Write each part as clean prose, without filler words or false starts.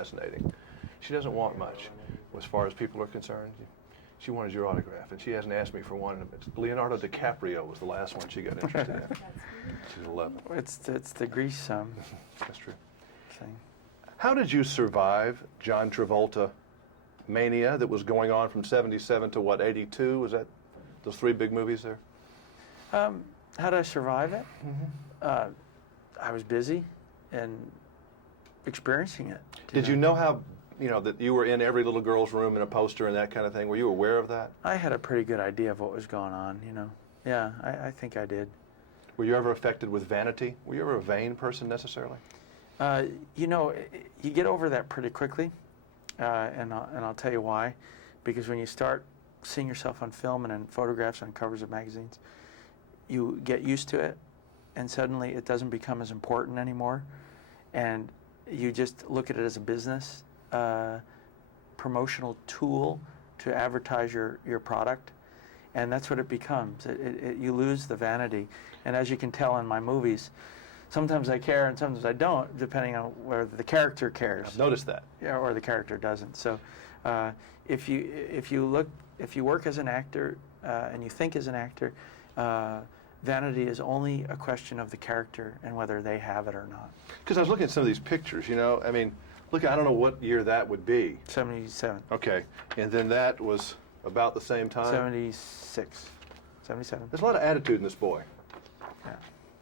fascinating. She doesn't want much as far as people are concerned. She wanted your autograph, and she hasn't asked me for one. Leonardo DiCaprio was the last one she got interested in. She's 11. It's the Grease That's true. thing. How did you survive John Travolta mania that was going on from 77 to what, 82? Was that those 3 big movies there? How did I survive it? I was busy and experiencing it. Did you know how, that you were in every little girl's room in a poster and that kind of thing? Were you aware of that? I had a pretty good idea of what was going on, Yeah, I think I did. Were you ever affected with vanity? Were you ever a vain person necessarily? You get over that pretty quickly, and I'll tell you why. Because when you start seeing yourself on film and in photographs on covers of magazines, you get used to it, and suddenly it doesn't become as important anymore, and you just look at it as a business promotional tool to advertise your product, and that's what it becomes. You lose the vanity, and as you can tell in my movies, sometimes I care and sometimes I don't, depending on whether the character cares. I've noticed that. Yeah, or the character doesn't. So, if you work as an actor and you think as an actor, vanity is only a question of the character and whether they have it or not. Because I was looking at some of these pictures, I mean, look, I don't know what year that would be. 77. Okay, and then that was about the same time? 76. 77. There's a lot of attitude in this boy. Yeah.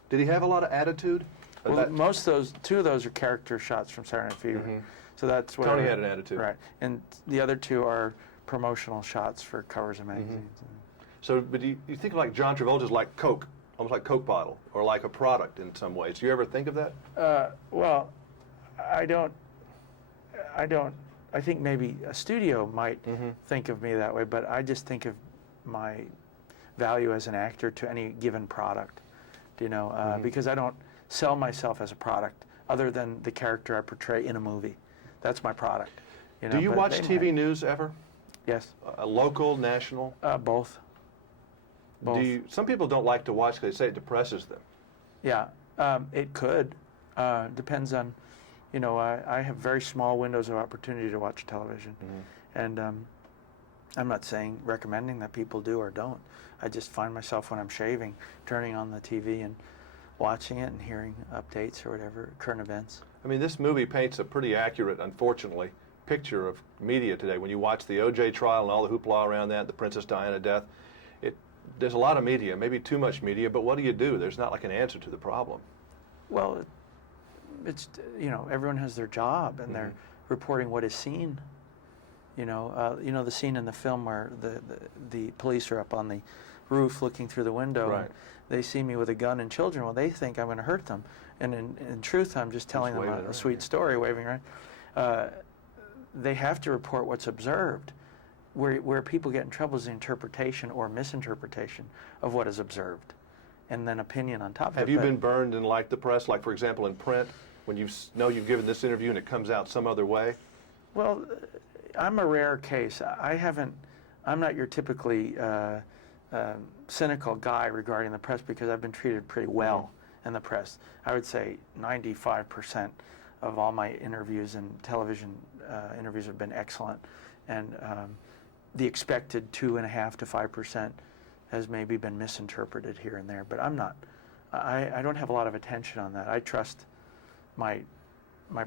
Did he have a lot of attitude? Well, most of those, 2 of those are character shots from Saturday Night Fever. So that's what Tony had an attitude. Right. And the other 2 are promotional shots for covers of magazines. So, but you think like John Travolta's like Coke, almost like Coke bottle, or like a product in some ways. Do you ever think of that? Well, I don't. I think maybe a studio might think of me that way, but I just think of my value as an actor to any given product, because I don't sell myself as a product other than the character I portray in a movie. That's my product. Do you watch TV news ever? Yes. Local, national? Both. Both. Some people don't like to watch because they say it depresses them. Yeah, it could. Depends on, I have very small windows of opportunity to watch television. And I'm not recommending that people do or don't. I just find myself when I'm shaving, turning on the TV and watching it and hearing updates or whatever, current events. I mean, this movie paints a pretty accurate, unfortunately, picture of media today. When you watch the O.J. trial and all the hoopla around that, the Princess Diana death, there's a lot of media, maybe too much media, but what do? There's not like an answer to the problem. Well, it's, everyone has their job and they're reporting what is seen. The scene in the film where the police are up on the roof looking through the window. Right. And they see me with a gun and children. Well, they think I'm going to hurt them. And in truth, I'm just telling them a sweet story, waving around. They have to report what's observed. Where people get in trouble is the interpretation or misinterpretation of what is observed, and then opinion on top of it. Have you been burned in the press, like for example in print, when you know you've given this interview and it comes out some other way? Well, I'm a rare case. I'm not your typically cynical guy regarding the press because I've been treated pretty well in the press. I would say 95% of all my interviews and television interviews have been excellent, and the expected 2.5% to 5% has maybe been misinterpreted here and there, but I'm not. I don't have a lot of attention on that. I trust my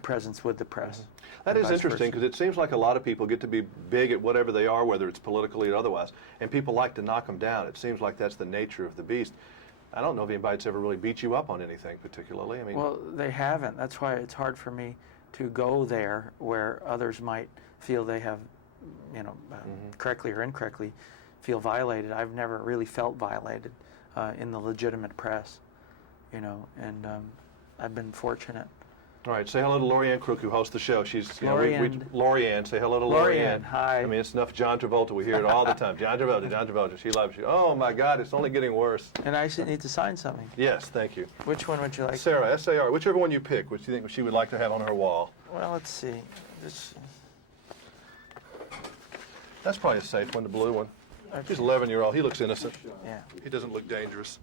presence with the press. That is interesting because it seems like a lot of people get to be big at whatever they are, whether it's politically or otherwise, and people like to knock them down. It seems like that's the nature of the beast. I don't know if anybody's ever really beat you up on anything particularly. I mean, well, they haven't. That's why it's hard for me to go there where others might feel they have, correctly or incorrectly, feel violated. I've never really felt violated in the legitimate press, and I've been fortunate. All right, say hello to Lorianne Crook, who hosts the show. She's Lorianne, say hello to Lorianne. Hi. I mean, it's enough John Travolta. We hear it all the time. John Travolta. She loves you. Oh my God, it's only getting worse. And I need to sign something. Yes, thank you. Which one would you like? Sarah, S-A-R, whichever one you pick, which you think she would like to have on her wall. Well, let's see. That's probably a safe one, the blue one. He's 11-year-old. He looks innocent. Yeah. He doesn't look dangerous.